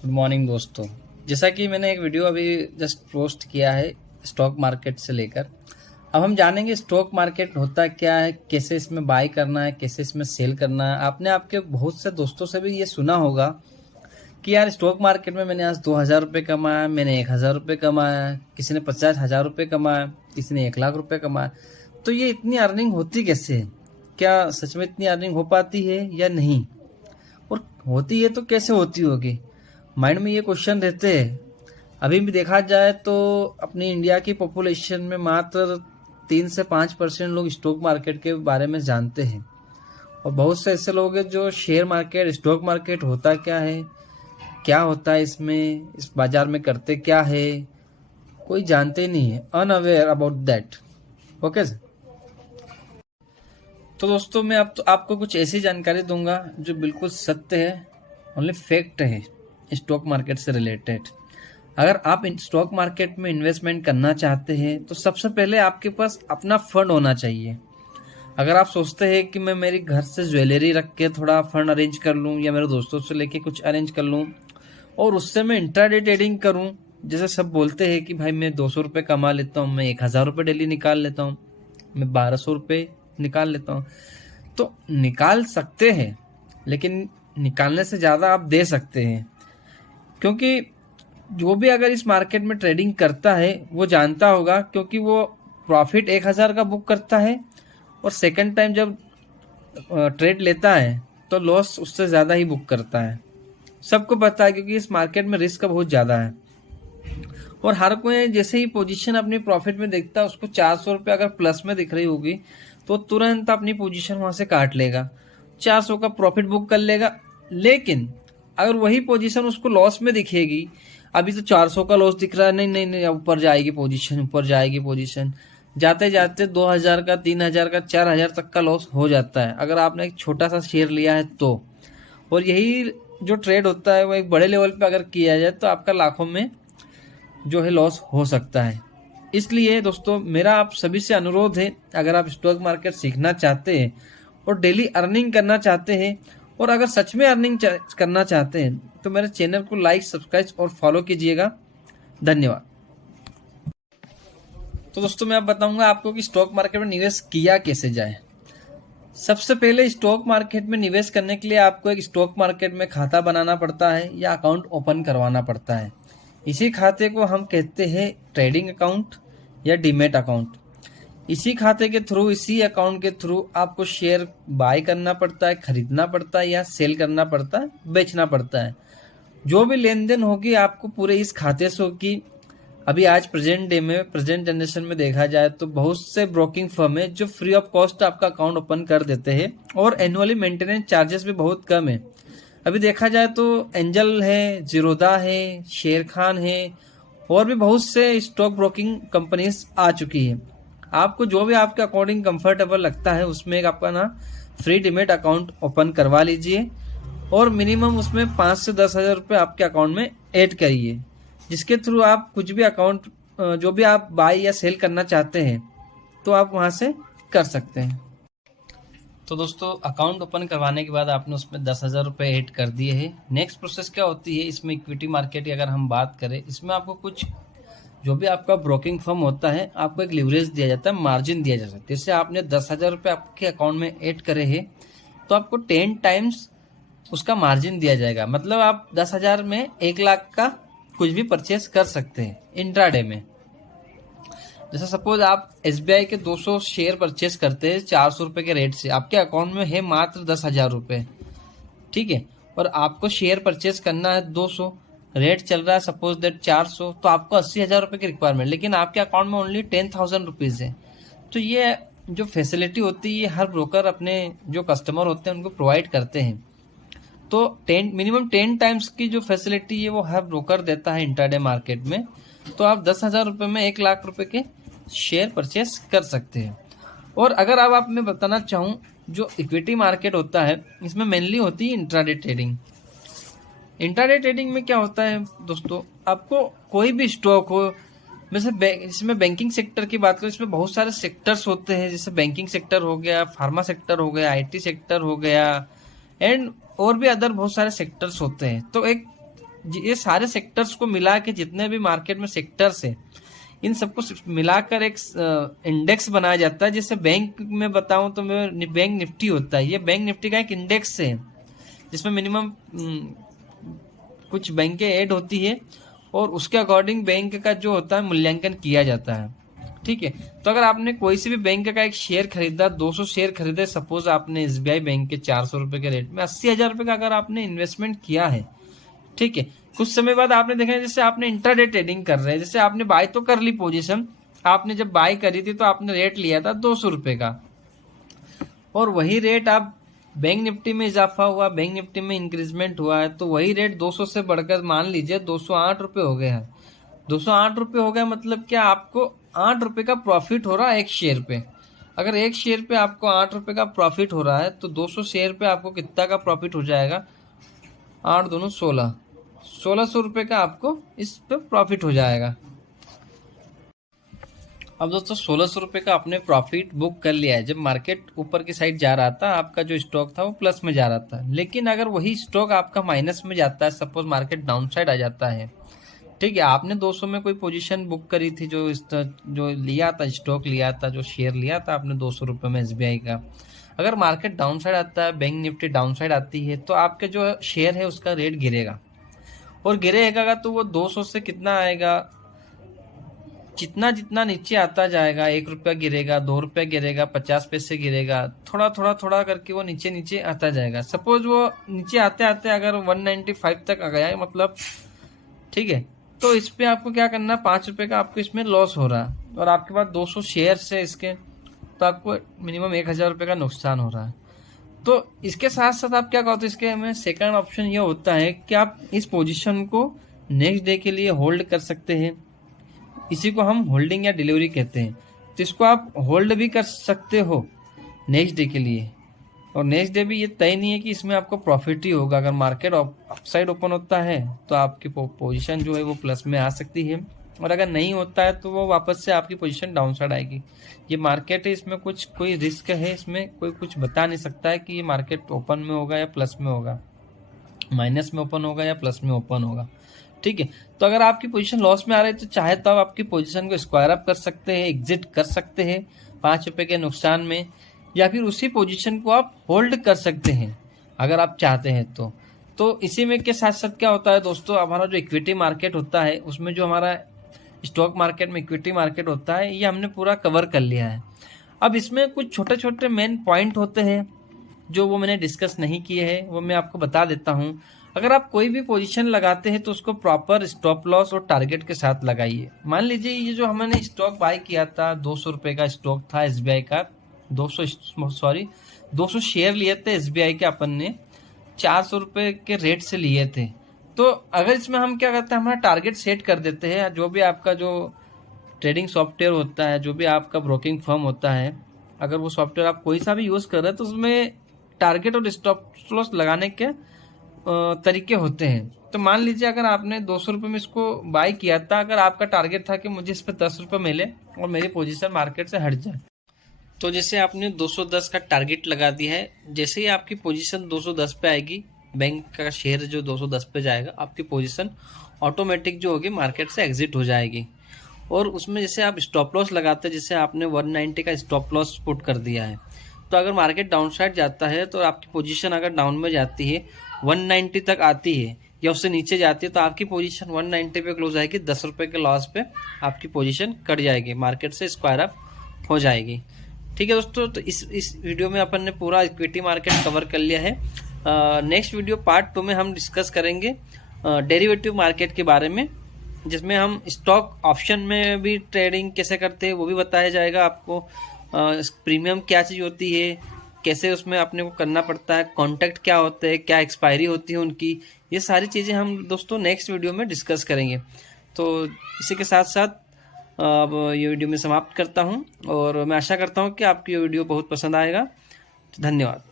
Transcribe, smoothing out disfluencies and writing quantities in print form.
Good morning दोस्तों। जैसा कि मैंने एक वीडियो अभी जस्ट पोस्ट किया है स्टॉक मार्केट से लेकर, अब हम जानेंगे स्टॉक मार्केट होता क्या है, कैसे इसमें बाय करना है, कैसे इसमें सेल करना है। आपने आपके बहुत से दोस्तों से भी ये सुना होगा कि यार स्टॉक मार्केट में मैंने आज 2,000 रुपये कमाया, मैंने 1,000 रुपये कमाया, किसी ने 50,000 रुपये कमाया, किसी ने 1,00,000 रुपये कमाया। तो ये इतनी अर्निंग होती कैसे है? क्या सच में इतनी अर्निंग हो पाती है या नहीं? और होती है तो कैसे होती होगी? माइंड में ये क्वेश्चन रहते हैं। अभी भी देखा जाए तो अपनी इंडिया की पॉपुलेशन में मात्र 3 से 5% लोग स्टॉक मार्केट के बारे में जानते हैं, और बहुत से ऐसे लोग हैं जो शेयर मार्केट, स्टॉक मार्केट होता क्या होता है इसमें, इस बाजार में करते क्या है, कोई जानते नहीं है, unaware about that. Okay sir. तो दोस्तों मैं अब तो आपको कुछ ऐसी जानकारी दूंगा जो बिल्कुल सत्य है, ओनली फैक्ट है स्टॉक मार्केट से रिलेटेड। अगर आप स्टॉक मार्केट में इन्वेस्टमेंट करना चाहते हैं तो सबसे पहले आपके पास अपना फंड होना चाहिए। अगर आप सोचते हैं कि मैं मेरी घर से ज्वेलरी रख के थोड़ा फंड अरेंज कर लूँ, या मेरे दोस्तों से लेके कुछ अरेंज कर लूँ और उससे मैं इंट्राडे ट्रेडिंग करूँ, जैसे सब बोलते हैं कि भाई मैं 200 रुपये कमा लेता हूँ, मैं 1,000 रुपये डेली निकाल लेता हूँ, मैं 1,200 रुपये निकाल लेता हूँ, तो निकाल सकते हैं, लेकिन निकालने से ज़्यादा आप दे सकते हैं। क्योंकि जो भी अगर इस मार्केट में ट्रेडिंग करता है वो जानता होगा, क्योंकि वो प्रॉफिट 1,000 का बुक करता है और सेकंड टाइम जब ट्रेड लेता है तो लॉस उससे ज़्यादा ही बुक करता है। सबको पता है, क्योंकि इस मार्केट में रिस्क बहुत ज़्यादा है। और हर कोई जैसे ही पोजीशन अपनी प्रॉफिट में देखता है, उसको 400 रुपये अगर प्लस में दिख रही होगी तो तुरंत अपनी पोजीशन वहाँ से काट लेगा, 400 का प्रॉफिट बुक कर लेगा। लेकिन अगर वही पोजीशन उसको लॉस में दिखेगी, अभी तो 400 का लॉस दिख रहा है, नहीं नहीं नहीं, ऊपर जाएगी पोजीशन, ऊपर जाएगी पोजीशन, जाते जाते 2,000 का, 3,000 का, 4,000 तक का लॉस हो जाता है अगर आपने एक छोटा सा शेयर लिया है तो। और यही जो ट्रेड होता है वो एक बड़े लेवल पे अगर किया जाए तो आपका लाखों में जो है लॉस हो सकता है। इसलिए दोस्तों मेरा आप सभी से अनुरोध है, अगर आप स्टॉक मार्केट सीखना चाहते हैं और डेली अर्निंग करना चाहते हैं, और अगर सच में अर्निंग करना चाहते हैं, तो मेरे चैनल को लाइक, सब्सक्राइब और फॉलो कीजिएगा। धन्यवाद। तो दोस्तों मैं अब बताऊंगा आपको कि स्टॉक मार्केट में निवेश किया कैसे जाए। सबसे पहले स्टॉक मार्केट में निवेश करने के लिए आपको एक स्टॉक मार्केट में खाता बनाना पड़ता है या अकाउंट ओपन करवाना पड़ता है। इसी खाते को हम कहते हैं ट्रेडिंग अकाउंट या डीमेट अकाउंट। इसी खाते के थ्रू, इसी अकाउंट के थ्रू आपको शेयर बाय करना पड़ता है, खरीदना पड़ता है, या सेल करना पड़ता है, बेचना पड़ता है। जो भी लेन देन होगी आपको पूरे इस खाते से होगी। अभी आज प्रेजेंट डे में, प्रेजेंट जनरेशन में देखा जाए तो बहुत से ब्रोकिंग फर्म है जो फ्री ऑफ कॉस्ट आपका अकाउंट ओपन कर देते हैं, और एनुअली मेंटेनेंस चार्जेस भी बहुत कम है। अभी देखा जाए तो एंजल है, जीरोधा है, शेर खान है, और भी बहुत से स्टॉक ब्रोकिंग कंपनीज आ चुकी है। आपको जो भी आपके अकॉर्डिंग कंफर्टेबल लगता है उसमें एक आपका ना फ्री डीमेट अकाउंट ओपन करवा लीजिए, और मिनिमम उसमें 5 से 10,000 रुपये आपके अकाउंट में ऐड करिए, जिसके थ्रू आप कुछ भी अकाउंट जो भी आप बाय या सेल करना चाहते हैं तो आप वहां से कर सकते हैं। तो दोस्तों अकाउंट ओपन करवाने के बाद आपने उसमें 10,000 रुपये ऐड कर दिए हैं। नेक्स्ट प्रोसेस क्या होती है इसमें? इक्विटी मार्केट की अगर हम बात करें, इसमें आपको कुछ जो भी आपका ब्रोकिंग फर्म होता है आपको एक लिवरेज दिया जाता है, मार्जिन दिया जाता है। जैसे आपने 10,000 रुपये आपके अकाउंट में ऐड करे हैं तो आपको 10 टाइम्स उसका मार्जिन दिया जाएगा। मतलब आप 10,000 में 1,00,000 का कुछ भी परचेस कर सकते हैं इंट्राडे में। जैसे सपोज आप SBI के 200 शेयर परचेस करते हैं 400 रुपये के रेट से, आपके अकाउंट में है मात्र 10,000 रुपये, ठीक है, और आपको शेयर परचेस करना है 200, रेट चल रहा है सपोज दैट 400, तो आपको 80,000 रुपये की रिक्वायरमेंट, लेकिन आपके अकाउंट में ओनली 10,000 रुपीज़ है। तो ये जो फैसिलिटी होती है हर ब्रोकर अपने जो कस्टमर होते हैं उनको प्रोवाइड करते हैं। तो मिनिमम 10 टाइम्स की जो फैसिलिटी है वो हर ब्रोकर देता है इंट्राडे मार्केट में। तो आप 10,000 रुपये में 1,00,000 रुपये के शेयर परचेस कर सकते हैं। और अगर अब आप मैं बताना चाहूँ, जो इक्विटी मार्केट होता है इसमें मेनली होती है इंट्राडे ट्रेडिंग। इंट्राडे ट्रेडिंग में क्या होता है दोस्तों, आपको कोई भी स्टॉक हो, वैसे इसमें बैंकिंग सेक्टर की बात करें, इसमें बहुत सारे सेक्टर्स होते हैं, जैसे बैंकिंग सेक्टर हो गया, फार्मा सेक्टर हो गया, IT सेक्टर हो गया, एंड और भी अदर बहुत सारे सेक्टर्स होते हैं। तो एक ये सारे सेक्टर्स को मिला के जितने भी मार्केट में सेक्टर्स है, इन सबको मिलाकर एक इंडेक्स बनाया जाता है। जैसे बैंक में बताऊं तो बैंक निफ्टी होता है, ये बैंक निफ्टी का एक इंडेक्स है जिसमें मिनिमम कुछ बैंकें ऐड होती है और उसके अकॉर्डिंग बैंक का जो होता है मूल्यांकन किया जाता है। ठीक है, तो अगर आपने कोई सी भी बैंक का एक शेयर खरीदा, 200 शेयर खरीदे, सपोज आपने SBI बैंक के 400 रुपए के रेट में 80,000 रुपए का अगर आपने इन्वेस्टमेंट किया है, ठीक है, कुछ समय बाद आपने देखा जैसे आपने इंट्राडे ट्रेडिंग कर रहे हैं, जैसे आपने बाय तो कर ली पोजीशन, आपने जब बाय करी थी तो आपने रेट लिया था 200 रुपए का, और वही रेट आप बैंक निफ्टी में इजाफा हुआ, बैंक निफ्टी में इंक्रीजमेंट हुआ है, तो वही रेट 200 से बढ़कर मान लीजिए 208 रुपए हो गया है। 208 रुपए हो गया मतलब क्या, आपको 8 रुपए का प्रॉफिट हो रहा है एक शेयर पे। अगर एक शेयर पे आपको 8 रुपए का प्रॉफिट हो रहा है तो 200 शेयर पे आपको कितना का प्रॉफिट हो जाएगा, 8 दूनी 16, 1600 रुपए का आपको इस पे प्रॉफिट हो जाएगा। अब दोस्तों 1600 रुपए का आपने प्रॉफिट बुक कर लिया है। जब मार्केट ऊपर की साइड जा रहा था, आपका जो स्टॉक था वो प्लस में जा रहा था, लेकिन अगर वही स्टॉक आपका माइनस में जाता है, सपोज मार्केट डाउन साइड आ जाता है, ठीक है, आपने 200 में कोई पोजीशन बुक करी थी, जो लिया था, स्टॉक लिया था, जो शेयर लिया था आपने 200 रुपए में SBI का, अगर मार्केट डाउन साइड आता है, बैंक निफ्टी डाउन साइड आती है, तो आपके जो शेयर है उसका रेट गिरेगा, और गिरेगा तो वो 200 से कितना आएगा, जितना जितना नीचे आता जाएगा, 1 रुपया गिरेगा, 2 रुपया गिरेगा, 50 पैसे गिरेगा, थोड़ा थोड़ा थोड़ा करके वो नीचे नीचे आता जाएगा। सपोज वो नीचे आते आते अगर 195 तक आ गया है मतलब, ठीक है, तो इस पे आपको क्या करना, 5 रुपए का आपको इसमें लॉस हो रहा है, और आपके पास 200 शेयर है इसके, तो आपको मिनिमम 1000 रुपए का नुकसान हो रहा है। तो इसके साथ साथ आप क्या करते हो, इसके हमें सेकंड ऑप्शन ये होता है कि आप इस पोजीशन को नेक्स्ट डे के लिए होल्ड कर सकते हैं। इसी को हम होल्डिंग या डिलीवरी कहते हैं। तो इसको आप होल्ड भी कर सकते हो नेक्स्ट डे के लिए, और नेक्स्ट डे भी ये तय नहीं है कि इसमें आपको प्रॉफिट ही होगा। अगर मार्केट अपसाइड ओपन होता है तो आपकी पोजीशन जो है वो प्लस में आ सकती है, और अगर नहीं होता है तो वो वापस से आपकी पोजीशन डाउन साइड आएगी। ये मार्केट है, इसमें कुछ कोई रिस्क है, इसमें कोई कुछ बता नहीं सकता है कि ये मार्केट ओपन में होगा या प्लस में होगा, माइनस में ओपन होगा या प्लस में ओपन होगा। ठीक है, तो अगर आपकी पोजीशन लॉस में आ रही है तो चाहे तो आप आपकी पोजीशन को स्क्वायर अप कर सकते हैं, एग्जिट कर सकते हैं 5 रुपए के नुकसान में, या फिर उसी पोजीशन को आप होल्ड कर सकते हैं अगर आप चाहते हैं तो इसी में के साथ साथ क्या होता है दोस्तों, हमारा जो इक्विटी मार्केट होता है उसमें जो हमारा स्टॉक मार्केट में इक्विटी मार्केट होता है, ये हमने पूरा कवर कर लिया है। अब इसमें कुछ छोटे छोटे मेन पॉइंट होते हैं जो वो मैंने डिस्कस नहीं किए हैं, वो मैं आपको बता देता हूं। अगर आप कोई भी पोजीशन लगाते हैं तो उसको प्रॉपर स्टॉप लॉस और टारगेट के साथ लगाइए। मान लीजिए ये जो हमने स्टॉक बाय किया था, 200 रुपए का स्टॉक था SBI का, 200 शेयर लिए थे SBI के, अपन ने 400 रुपए के रेट से लिए थे। तो अगर इसमें हम क्या करते हैं, हमारा टारगेट सेट कर देते हैं। जो भी आपका जो ट्रेडिंग सॉफ्टवेयर होता है, जो भी आपका ब्रोकिंग फर्म होता है, अगर वो सॉफ्टवेयर आप कोई सा भी यूज़ कर रहे हैं तो उसमें टारगेट और स्टॉप लॉस लगाने के तरीके होते हैं। तो मान लीजिए अगर आपने 200 रुपये में इसको बाय किया था, अगर आपका टारगेट था कि मुझे इस पर 10 रुपये मिले और मेरी पोजीशन मार्केट से हट जाए, तो जैसे आपने 210 का टारगेट लगा दिया है, जैसे ही आपकी पोजीशन 210 पे आएगी, बैंक का शेयर जो 210 पे जाएगा, आपकी पोजीशन ऑटोमेटिक जो होगी मार्केट से एग्जिट हो जाएगी। और उसमें जैसे आप स्टॉप लॉस लगाते हैं, जैसे आपने 190 का स्टॉप लॉस पुट कर दिया है, तो अगर मार्केट डाउन साइड जाता है तो आपकी पोजीशन अगर डाउन में जाती है, 190 तक आती है या उससे नीचे जाती है, तो आपकी पोजीशन 190 पे क्लोज आएगी, 10 रुपए के लॉस पे आपकी पोजीशन कट जाएगी, मार्केट से स्क्वायर अप हो जाएगी। ठीक है दोस्तों, तो इस वीडियो में अपन ने पूरा इक्विटी मार्केट कवर कर लिया है। नेक्स्ट वीडियो पार्ट 2 में हम डिस्कस करेंगे डेरिवेटिव मार्केट के बारे में, जिसमें हम स्टॉक ऑप्शन में भी ट्रेडिंग कैसे करते हैं वो भी बताया जाएगा आपको। प्रीमियम क्या चीज़ होती है, कैसे उसमें अपने को करना पड़ता है, कॉन्ट्रैक्ट क्या होते हैं, क्या एक्सपायरी होती है उनकी, ये सारी चीज़ें हम दोस्तों नेक्स्ट वीडियो में डिस्कस करेंगे। तो इसी के साथ साथ अब ये वीडियो मैं समाप्त करता हूँ, और मैं आशा करता हूँ कि आपको ये वीडियो बहुत पसंद आएगा। धन्यवाद।